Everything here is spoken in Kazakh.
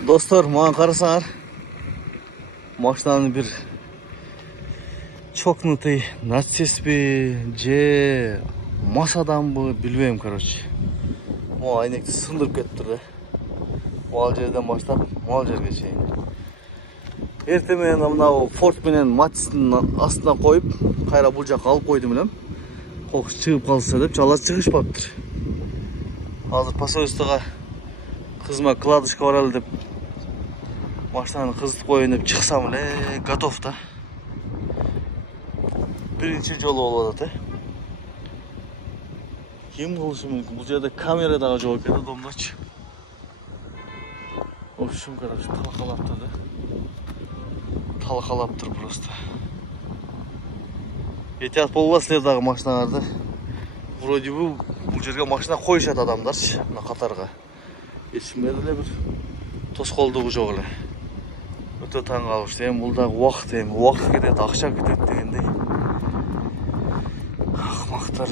Dostlar, mаған қарасаңар, машинаның бір чокнутый нацеспе, же масадан бы, білбеймін, короче. О, айнекті сындырып кетті тұрды. Ол жерден баштап, мал жерге шейін. Ертемен мынау форт менен матистің астына қойып, қайра бұл жаққа алып қойды білем. Қоқыс шығып қалса деп, жаласы шығышпаптыр. Азыр посольствоға қызыма кладышқа баралы деп машинаны қызытып қойын деп шықсам эле, готов да. Биринчи жолу болуп атат, Ким кылышы мүмкүн? Бул жерде камера дагы жок экен, домдочу. В общем, короче, талкалаптыр да. Талкалаптыр просто. Этият болбосуңар дагы машиналарды. Вроде бы бул жерге машина коюшат адамдарчы, мына катарга. Ешкимде эле бир тоскоолдугу жок эле. Өтө таң калыштуу. Эми бул дагы убакыт кетет, акча кетет дегендей. Акмактар.